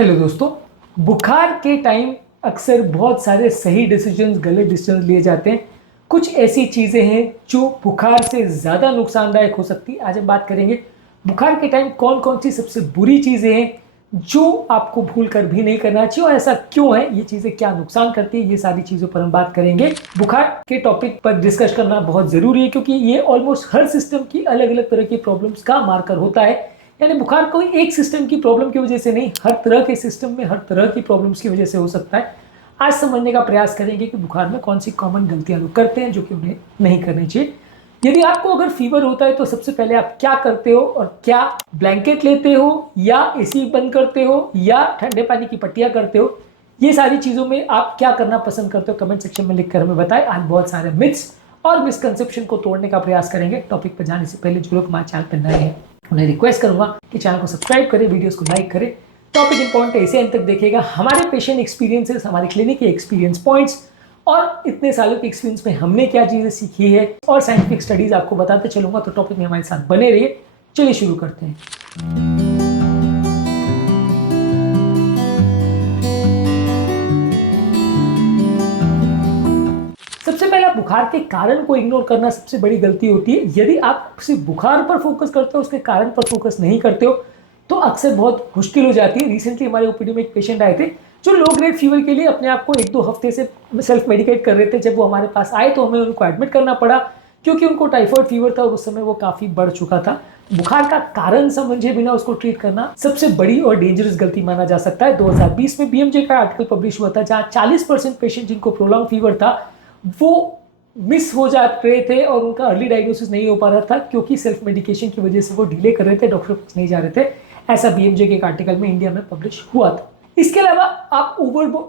Hello दोस्तों, बुखार के टाइम अक्सर बहुत सारे सही डिसीजंस गलत डिसीजंस लिए जाते हैं। कुछ ऐसी चीज़ें हैं जो बुखार से ज़्यादा नुकसानदायक हो सकती है। आज हम बात करेंगे बुखार के टाइम कौन कौन सी सबसे बुरी चीज़ें हैं जो आपको भूल कर भी नहीं करना चाहिए और ऐसा क्यों है, ये चीज़ें क्या नुकसान करती है, ये सारी चीज़ों पर हम बात करेंगे। बुखार के टॉपिक पर डिस्कस करना बहुत ज़रूरी है क्योंकि ये ऑलमोस्ट हर सिस्टम की अलग अलग तरह की प्रॉब्लम्स का मार्कर होता है। यानी बुखार कोई एक सिस्टम की प्रॉब्लम की वजह से नहीं, हर तरह के सिस्टम में हर तरह की प्रॉब्लम्स की वजह से हो सकता है। आज समझने का प्रयास करेंगे कि बुखार में कौन सी कॉमन गलतियां लोग करते हैं जो कि उन्हें नहीं करनी चाहिए। यदि आपको अगर फीवर होता है तो सबसे पहले आप क्या करते हो और क्या ब्लैंकेट लेते हो या एसी बंद करते हो या ठंडे पानी की पट्टियां करते हो, ये सारी चीज़ों में आप क्या करना पसंद करते हो कमेंट सेक्शन में लिखकर हमें बताएं। आज बहुत सारे मिथ्स और मिसकंसेप्शन को तोड़ने का प्रयास करेंगे। टॉपिक पर जाने से पहले जो लोग हमारे चैनल पर नए हैं उन्हें रिक्वेस्ट करूंगा कि चैनल को सब्सक्राइब करें, वीडियोस को लाइक करें। टॉपिक इंपॉर्टेंट है, इसे अंत तक देखिएगा। हमारे पेशेंट एक्सपीरियंसेस, हमारे क्लिनिक के एक्सपीरियंस पॉइंट्स और इतने सालों के एक्सपीरियंस में हमने क्या चीज़ें सीखी है और साइंटिफिक स्टडीज आपको बताते चलूंगा। तो टॉपिक में हमारे साथ बने रहिए। चलिए शुरू करते हैं। सबसे पहले बुखार के कारण को इग्नोर करना सबसे बड़ी गलती होती है। यदि आप सिर्फ बुखार पर फोकस करते हो, उसके कारण पर फोकस नहीं करते हो, तो अक्सर बहुत मुश्किल हो जाती है। रिसेंटली हमारे ओपीडी में एक पेशेंट आए थे जो लो ग्रेड फीवर के लिए अपने आप को 1-2 हफ्ते से सेल्फ मेडिकेट कर रहे थे। जब वो हमारे पास आए तो हमें उनको एडमिट करना पड़ा क्योंकि उनको टाइफाइड फीवर था और उस समय वो काफ़ी बढ़ चुका था। बुखार का कारण समझे बिना उसको ट्रीट करना सबसे बड़ी और डेंजरस गलती माना जा सकता है। 2020 में बीएमजे का आर्टिकल पब्लिश हुआ था जहाँ 40% पेशेंट जिनको प्रोलॉन्ग फीवर था वो मिस हो जा रहे थे और उनका अर्ली डायग्नोसिस नहीं हो पा रहा था क्योंकि सेल्फ मेडिकेशन की वजह से वो डिले कर रहे थे, डॉक्टर के पास नहीं जा रहे थे। ऐसा बीएमजे के एक आर्टिकल में इंडिया में पब्लिश हुआ था। इसके अलावा आप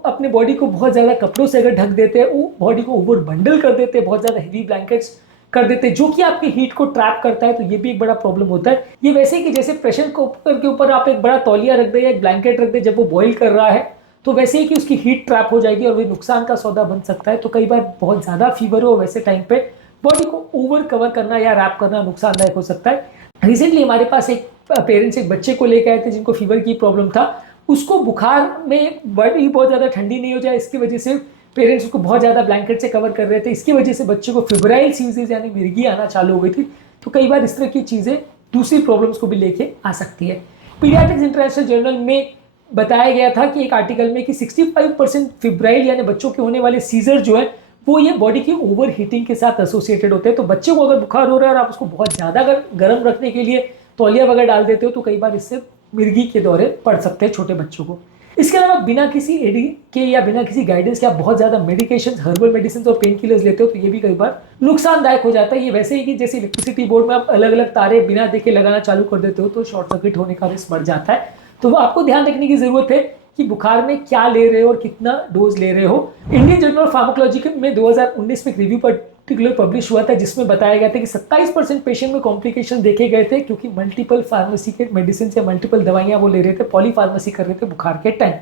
अपने बॉडी को बहुत ज़्यादा कपड़ों से अगर ढक देते हैं, वो बॉडी को ओवर बंडल कर देते हैं, बहुत ज़्यादा हेवी ब्लैंकेट्स कर देते हैं जो कि आपकी हीट को ट्रैप करता है, तो ये भी एक बड़ा प्रॉब्लम होता है। ये वैसे ही कि जैसे प्रेशर कुकर के ऊपर आप एक बड़ा तौलिया रख दें या एक ब्लैंकेट रख दें, जब वो बॉईल कर रहा है तो वैसे ही कि उसकी हीट ट्रैप हो जाएगी और वो नुकसान का सौदा बन सकता है। तो कई बार बहुत ज़्यादा फीवर हो वैसे टाइम पे बॉडी को ओवर कवर करना या रैप करना नुकसानदायक हो सकता है। रिसेंटली हमारे पास एक पेरेंट्स एक बच्चे को लेकर आए थे जिनको फीवर की प्रॉब्लम था। उसको बुखार में बॉडी बहुत ज़्यादा ठंडी नहीं हो जाए इसकी वजह से पेरेंट्स उसको बहुत ज़्यादा ब्लैंकेट से कवर कर रहे थे। इसकी वजह से बच्चे को फिब्राइल सीज़ेज यानी मिर्गी आना चालू हो गई थी। तो कई बार इस तरह की चीज़ें दूसरी प्रॉब्लम्स को भी लेके आ सकती है। पीडियाट्रिक्स इंटरनेशनल जर्नल में बताया गया था कि एक आर्टिकल में कि 65% फिब्राइल यानी बच्चों के होने वाले सीजर जो है वो ये बॉडी की ओवर हीटिंग के साथ एसोसिएटेड होते हैं। तो बच्चे को अगर बुखार हो रहा है और आप उसको बहुत ज़्यादा अगर गर्म रखने के लिए तौलिया वगैरह डाल देते हो तो कई बार इससे मिर्गी के दौरे पड़ सकते हैं छोटे बच्चों को। इसके अलावा बिना किसी एडी के या बिना किसी गाइडेंस के आप बहुत ज़्यादा मेडिकेशन, हर्बल मेडिसिन और पेन किलर्स लेते हो तो ये भी कई बार नुकसानदायक हो जाता है। ये वैसे ही कि जैसे इलेक्ट्रिसिटी बोर्ड में आप अलग अलग तारे बिना देखे लगाना चालू कर देते हो तो शॉर्ट सर्किट होने का रिस्क बढ़ जाता है। तो वो आपको ध्यान रखने की जरूरत है कि बुखार में क्या ले रहे हो और कितना डोज ले रहे हो। इंडियन जर्नल ऑफ फार्माकोलॉजी में 2019 में एक रिव्यू पर्टिकुलर पब्लिश हुआ था जिसमें बताया गया था कि 27% पेशेंट में कॉम्प्लिकेशन देखे गए थे क्योंकि मल्टीपल फार्मेसी के मेडिसिन या मल्टीपल दवाइयां वो ले रहे थे, पॉलीफार्मेसी कर रहे थे बुखार के टाइम।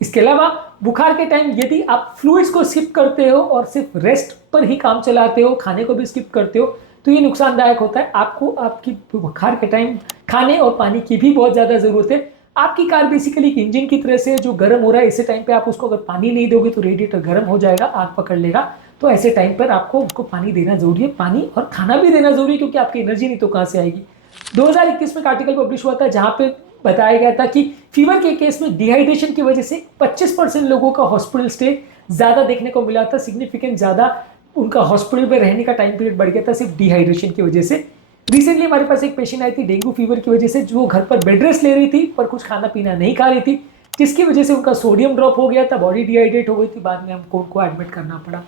इसके अलावा बुखार के टाइम यदि आप फ्लूइड्स को स्किप करते हो और सिर्फ रेस्ट पर ही काम चलाते हो, खाने को भी स्किप करते हो, तो ये नुकसानदायक होता है। आपको आपकी बुखार के टाइम खाने और पानी की भी बहुत ज़्यादा ज़रूरत है। आपकी कार बेसिकली एक इंजन की तरह से जो गर्म हो रहा है, ऐसे टाइम पे आप उसको अगर पानी नहीं दोगे तो रेडिएटर गर्म हो जाएगा, आग पकड़ लेगा। तो ऐसे टाइम पर आपको उसको पानी देना जरूरी है, पानी और खाना भी देना जरूरी है क्योंकि आपकी एनर्जी नहीं तो कहाँ से आएगी। 2021 में एक आर्टिकल पब्लिश हुआ था जहाँ पे बताया गया था कि फीवर के केस में डिहाइड्रेशन की वजह से 25% लोगों का हॉस्पिटल स्टे ज़्यादा देखने को मिला था। सिग्निफिकेंट ज़्यादा उनका हॉस्पिटल में रहने का टाइम पीरियड बढ़ गया था सिर्फ डिहाइड्रेशन की वजह से। रिसेंटली हमारे पास एक पेशेंट आई थी डेंगू फीवर की वजह से, जो घर पर बेड रेस्ट ले रही थी पर कुछ खाना पीना नहीं खा रही थी, जिसकी वजह से उनका सोडियम ड्रॉप हो गया था, बॉडी डिहाइड्रेट हो गई थी, बाद में हमको उनको एडमिट करना पड़ा।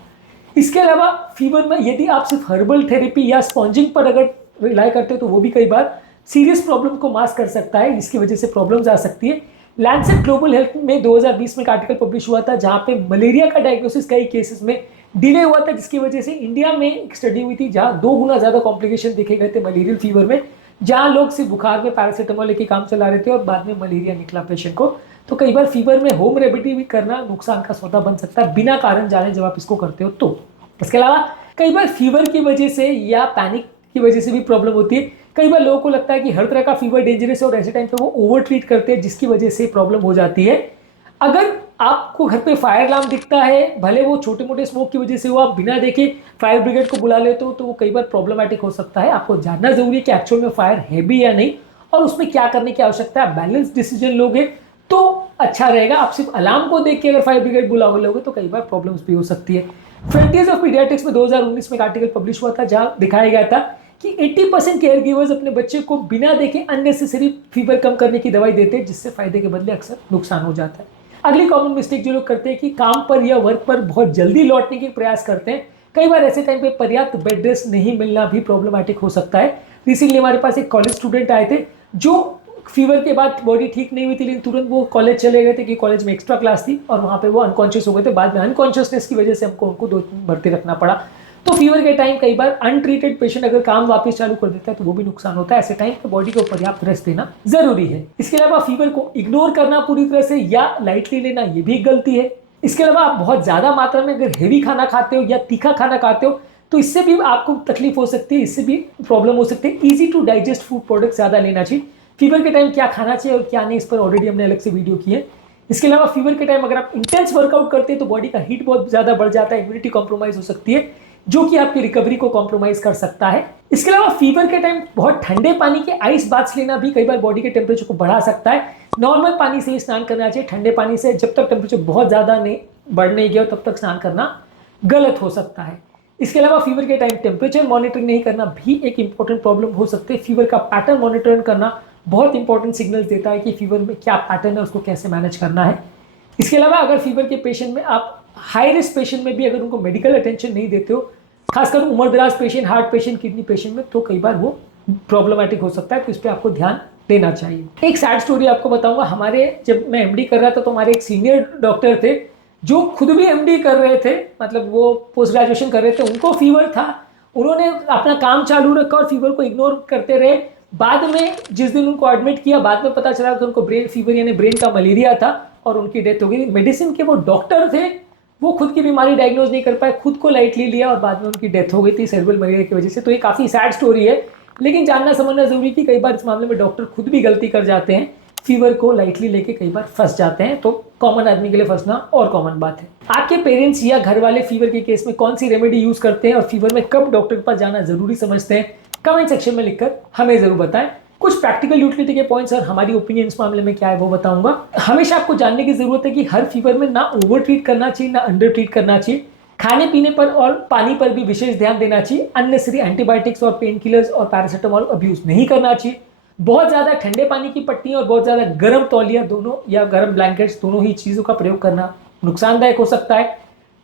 इसके अलावा फीवर में यदि आप सिर्फ हर्बल थेरेपी या स्पॉन्जिंग पर अगर रिलाई करते हो तो वो भी कई बार सीरियस प्रॉब्लम को मास्क कर सकता है, जिसकी वजह से प्रॉब्लम्स आ सकती है। लैंसेट ग्लोबल हेल्थ में 2020 में एक आर्टिकल पब्लिश हुआ था जहाँ पे मलेरिया का डायग्नोसिस कई केसेस में डिले हुआ था, जिसकी वजह से इंडिया में एक स्टडी हुई थी जहाँ 2 गुना ज़्यादा कॉम्प्लिकेशन देखे गए थे मलेरियल फीवर में, जहाँ लोग सिर्फ बुखार में पैरासीटामोल लेके काम चला रहे थे और बाद में मलेरिया निकला पेशेंट को। तो कई बार फीवर में होम रेमेडी भी करना नुकसान का सौदा बन सकता है बिना कारण जाने जब आप इसको करते हो तो। इसके अलावा कई बार फीवर की वजह से या पैनिक की वजह से भी प्रॉब्लम होती है। कई बार लोगों को लगता है कि हर तरह का फीवर डेंजरस है और ऐसे टाइम पे वो ओवर ट्रीट करते हैं, जिसकी वजह से प्रॉब्लम हो जाती है। अगर आपको घर पे फायर अलार्म दिखता है, भले वो छोटे मोटे स्मोक की वजह से हो, आप बिना देखे फायर ब्रिगेड को बुला लेते हो, तो वो कई बार प्रॉब्लमेटिक हो सकता है। आपको जानना जरूरी है कि एक्चुअल में फायर है भी या नहीं और उसमें क्या करने की आवश्यकता है। बैलेंस डिसीजन लोगे तो अच्छा रहेगा। आप सिर्फ अलार्म को देख के अगर फायर ब्रिगेड बुला लोगे तो कई बार प्रॉब्लम्स भी हो सकती है। फ्रंटियर्स ऑफ पीडियाट्रिक्स में 2019 में एक आर्टिकल पब्लिश हुआ था, जहां दिखाया गया था कि 80% केयर गिवर्स अपने बच्चे को बिना देखे अननेसेसरी फीवर कम करने की दवाई देते हैं, जिससे फायदे के बदले अक्सर नुकसान हो जाता है। अगली कॉमन मिस्टेक जो लोग करते हैं कि काम पर या वर्क पर बहुत जल्दी लौटने के प्रयास करते हैं। कई बार ऐसे टाइम पे पर्याप्त बेड रेस्ट नहीं मिलना भी प्रॉब्लमैटिक हो सकता है। रिसेंटली हमारे पास एक कॉलेज स्टूडेंट आए थे जो फीवर के बाद बॉडी ठीक नहीं हुई थी, लेकिन तुरंत वो कॉलेज चले गए थे कि कॉलेज में एक्स्ट्रा क्लास थी और वहाँ पे वो अनकॉन्शियस हो गए थे। बाद में अनकॉन्शियसनेस की वजह से हमको उनको 2 दिन भर्ती रखना पड़ा। तो फीवर के टाइम कई बार अनट्रीटेड पेशेंट अगर काम वापस चालू कर देता है तो वो भी नुकसान होता है। ऐसे टाइम पे बॉडी को पर्याप्त रेस्ट देना जरूरी है। इसके अलावा फीवर को इग्नोर करना पूरी तरह से या लाइटली लेना, ये भी एक गलती है। इसके अलावा आप बहुत ज्यादा मात्रा में अगर हेवी खाना खाते हो या तीखा खाना खाते हो तो इससे भी आपको तकलीफ हो सकती है, इससे भी प्रॉब्लम हो सकती है। Easy to digest food product ज्यादा लेना चाहिए। फीवर के टाइम क्या खाना चाहिए और क्या नहीं, इस पर ऑलरेडी हमने अलग से वीडियो की है। इसके अलावा फीवर के टाइम अगर आप इंटेंस वर्कआउट करते हैं तो बॉडी का हीट बहुत ज्यादा बढ़ जाता है, इम्यूनिटी कॉम्प्रोमाइज हो सकती है, जो कि आपकी रिकवरी को कॉम्प्रोमाइज कर सकता है। इसके अलावा फीवर के टाइम बहुत ठंडे पानी के आइस बाथ्स लेना भी कई बार बॉडी के टेम्परेचर को बढ़ा सकता है। नॉर्मल पानी से ही स्नान करना चाहिए। ठंडे पानी से जब तक टेम्परेचर बहुत ज्यादा नहीं बढ़ नहीं गया तब तक स्नान करना गलत हो सकता है। इसके अलावा फीवर के टाइम टेम्परेचर मॉनिटरिंग नहीं करना भी एक इंपॉर्टेंट प्रॉब्लम हो सकती है। फीवर का पैटर्न मॉनिटरिंग करना बहुत इंपॉर्टेंट सिग्नल्स देता है कि फीवर में क्या पैटर्न है, उसको कैसे मैनेज करना है। इसके अलावा अगर फीवर के पेशेंट में आप हाई रिस्क पेशेंट में भी अगर उनको मेडिकल अटेंशन नहीं देते हो, खासकर उम्रदराज patient, heart patient, kidney patient में, तो कई बार वो प्रॉब्लमैटिक हो सकता है। तो इस पर आपको ध्यान देना चाहिए। एक सैड स्टोरी आपको बताऊंगा। हमारे जब मैं एमडी कर रहा था तो हमारे एक सीनियर डॉक्टर थे जो खुद भी एमडी कर रहे थे, मतलब वो पोस्ट ग्रेजुएशन कर रहे थे, उनको फीवर था। उन्होंने अपना काम चालू रखा और फीवर को इग्नोर करते रहे। बाद में जिस दिन उनको एडमिट किया, बाद में पता चला कि उनको ब्रेन फीवर यानी ब्रेन का मलेरिया था और उनकी डेथ हो गई। मेडिसिन के वो डॉक्टर थे, वो खुद की बीमारी डायग्नोज नहीं कर पाए, खुद को लाइटली लिया और बाद में उनकी डेथ हो गई थी सेरेब्रल मलेरिया की वजह से। तो ये काफ़ी सैड स्टोरी है, लेकिन जानना समझना जरूरी कि कई बार इस मामले में डॉक्टर खुद भी गलती कर जाते हैं, फीवर को लाइटली लेके कई बार फंस जाते हैं। तो कॉमन आदमी के लिए फंसना और कॉमन बात है। आपके पेरेंट्स या घर वाले फीवर के केस में कौन सी रेमेडी यूज करते हैं और फीवर में कब डॉक्टर के पास जाना जरूरी समझते हैं, कमेंट सेक्शन में लिखकर हमें जरूर बताएं। कुछ प्रैक्टिकल यूटिलिटी के पॉइंट्स और हमारी ओपिनियन इस मामले में क्या है वो बताऊंगा। हमेशा आपको जानने की जरूरत है कि हर फीवर में ना ओवर ट्रीट करना चाहिए ना अंडर ट्रीट करना चाहिए। खाने पीने पर और पानी पर भी विशेष ध्यान देना चाहिए। अननेसेसरी एंटीबायोटिक्स और पेन किलर्स और पैरासिटामोल अब्यूज नहीं करना चाहिए। बहुत ज्यादा ठंडे पानी की पट्टियां और बहुत ज्यादा गर्म तौलिया दोनों या गर्म ब्लैंकेट्स दोनों ही चीजों का प्रयोग करना नुकसानदायक हो सकता है।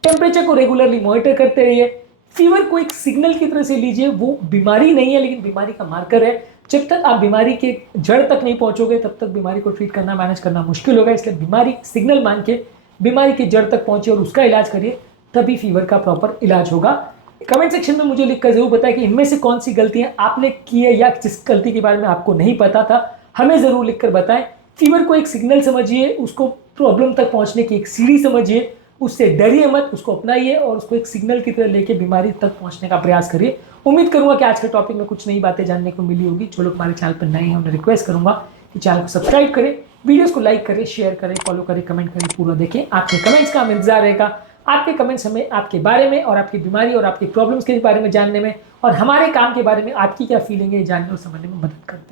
टेम्परेचर को रेगुलरली मॉनिटर करते रहिए। फीवर को एक सिग्नल की तरह से लीजिए, वो बीमारी नहीं है लेकिन बीमारी का मार्कर है। जब तक आप बीमारी के जड़ तक नहीं पहुंचोगे तब तक बीमारी को ट्रीट करना, मैनेज करना मुश्किल होगा। इसलिए बीमारी सिग्नल मान के बीमारी की जड़ तक पहुंचे और उसका इलाज करिए, तभी फीवर का प्रॉपर इलाज होगा। कमेंट सेक्शन में मुझे लिखकर जरूर बताएं कि इनमें से कौन सी गलतियां आपने की है या जिस गलती के बारे में आपको नहीं पता था, हमें जरूर लिखकर बताएं। फीवर को एक सिग्नल समझिए, उसको प्रॉब्लम तक पहुंचने की एक सीढ़ी समझिए, उससे डरिए मत, उसको अपनाइए और उसको एक सिग्नल की तरह लेके बीमारी तक पहुंचने का प्रयास करिए। उम्मीद करूंगा कि आज के टॉपिक में कुछ नई बातें जानने को मिली होगी। जो लोग हमारे चैनल पर नए हैं उन्हें रिक्वेस्ट करूंगा कि चैनल को सब्सक्राइब करें, वीडियोस को लाइक करें, शेयर करें, फॉलो करें, कमेंट करें, पूरा देखें। आपके कमेंट्स का हमें इंतजार रहेगा। आपके कमेंट्स हमें आपके बारे में और आपकी बीमारी और आपकी प्रॉब्लम्स के बारे में जानने में और हमारे काम के बारे में आपकी क्या फीलिंग है जानने और समझने में मदद करते हैं।